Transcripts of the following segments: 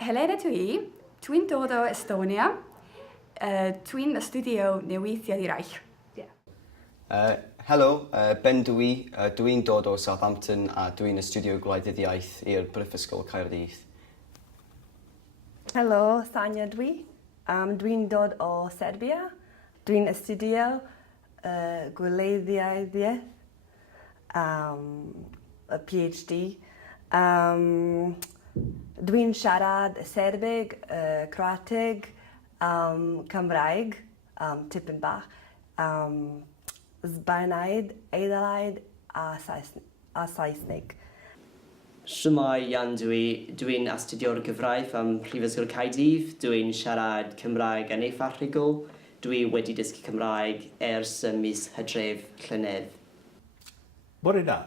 Helena dwi'n dod o Estonia. Dwi'n astudio newidiad i'r â'ch. Helo, Ben dwi'n dod o Southampton a dwi'n astudio gwleidydd iaith i'r Mhrifysgol Caerdydd. Helo, Sanya dwi'n dod o Serbia. Dwi'n astudio gwleidyddiaeth, a PhD. Dwi'n siarad Serbeg, Croatig, Cymraeg, tipyn bach, Sbaenaidd, Eidalaidd a Saesneg. Shwmai Ian dwi'n astudio'r gyfraith am Mhrifysgol Caerdydd. Dwi'n siarad Cymraeg yn eithafrifol. Dwi wedi dysgu Cymraeg ers mis Hydref llynedd. Bore da,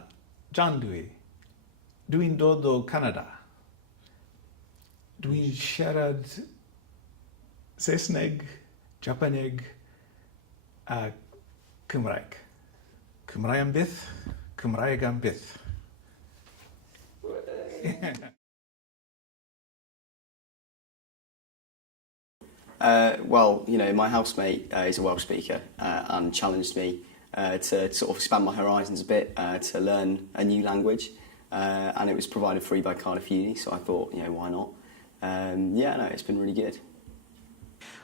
John dwi'n dod o Canada. Dwi'n siarad Saesneg, Japaneg a Cymraeg. Cymraeg am byth, Cymraeg am byth. Well, you know, my housemate is a Welsh speaker and challenged me to sort of expand my horizons a bit, to learn a new language. And it was provided free by Cardiff Uni, so I thought, you know, why not? Yeah, no, it's been really good.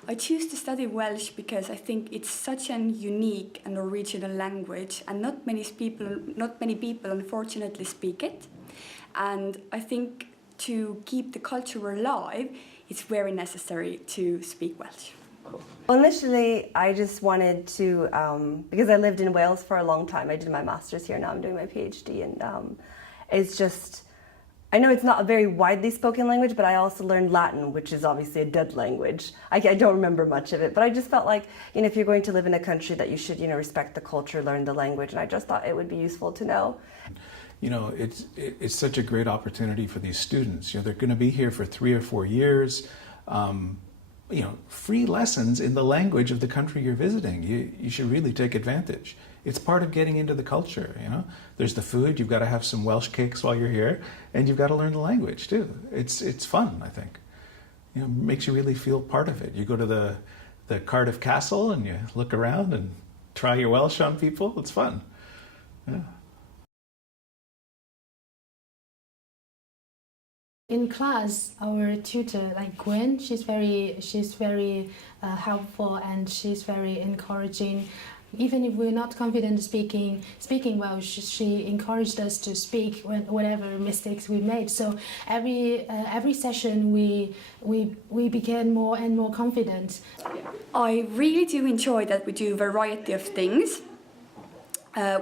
I choose to study Welsh because I think it's such an unique and original language, and not many people unfortunately speak it. And I think to keep the culture alive, it's very necessary to speak Welsh. Well, initially, I just wanted to, because I lived in Wales for a long time. I did my master's here, now I'm doing my PhD, and it's just, I know it's not a very widely spoken language, but I also learned Latin, which is obviously a dead language. I don't remember much of it, but I just felt like, you know, if you're going to live in a country, that you should, you know, respect the culture, learn the language, and I just thought it would be useful to know. You know, it's such a great opportunity for these students. You know, they're going to be here for 3 or 4 years. You know, free lessons in the language of the country you're visiting. You should really take advantage. It's part of getting into the culture, you know. There's the food, you've got to have some Welsh cakes while you're here, and you've got to learn the language too. It's fun, I think. You know, makes you really feel part of it. You go to the Cardiff Castle and you look around and try your Welsh on people. It's fun. Yeah. In class, our tutor, like Gwen, she's very helpful, and she's very encouraging. Even if we're not confident speaking Welsh, she encouraged us to speak whatever mistakes we made. So every session we became more and more confident. I really do enjoy that we do a variety of things.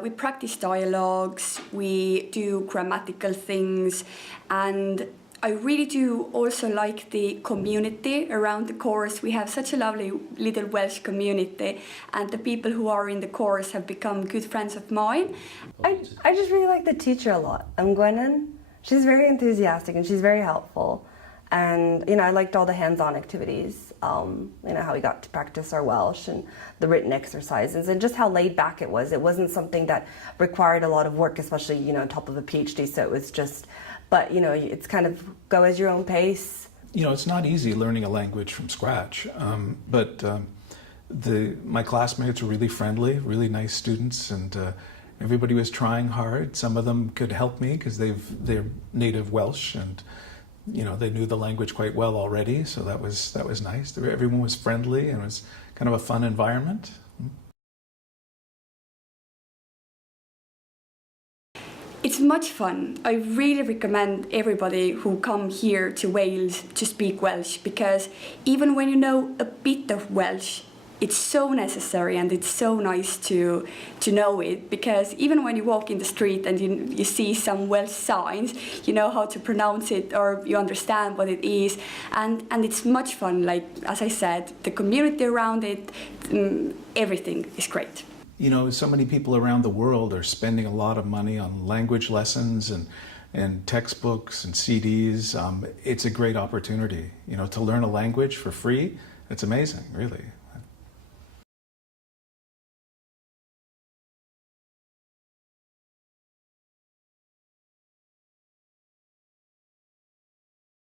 We practice dialogues, we do grammatical things, and I really do also like the community around the course. We have such a lovely little Welsh community, and the people who are in the course have become good friends of mine. I just really like the teacher a lot. Gwenan. She's very enthusiastic and she's very helpful. And, you know, I liked all the hands-on activities, you know, how we got to practice our Welsh and the written exercises, and just how laid back it was. It wasn't something that required a lot of work, especially, you know, on top of a PhD, so it was just, but, you know, it's kind of go as your own pace. You know, it's not easy learning a language from scratch, but my classmates were really friendly, really nice students, and everybody was trying hard. Some of them could help me because they're native Welsh, and you know, they knew the language quite well already, so that was nice. Everyone was friendly, and it was kind of a fun environment. It's much fun. I really recommend everybody who come here to Wales to speak Welsh, because even when you know a bit of Welsh, it's so necessary and it's so nice to know it, because even when you walk in the street and you see some Welsh signs, you know how to pronounce it, or you understand what it is, and it's much fun. Like, as I said, the community around it, everything is great. You know, so many people around the world are spending a lot of money on language lessons and textbooks and CDs. It's a great opportunity, you know, to learn a language for free. It's amazing, really.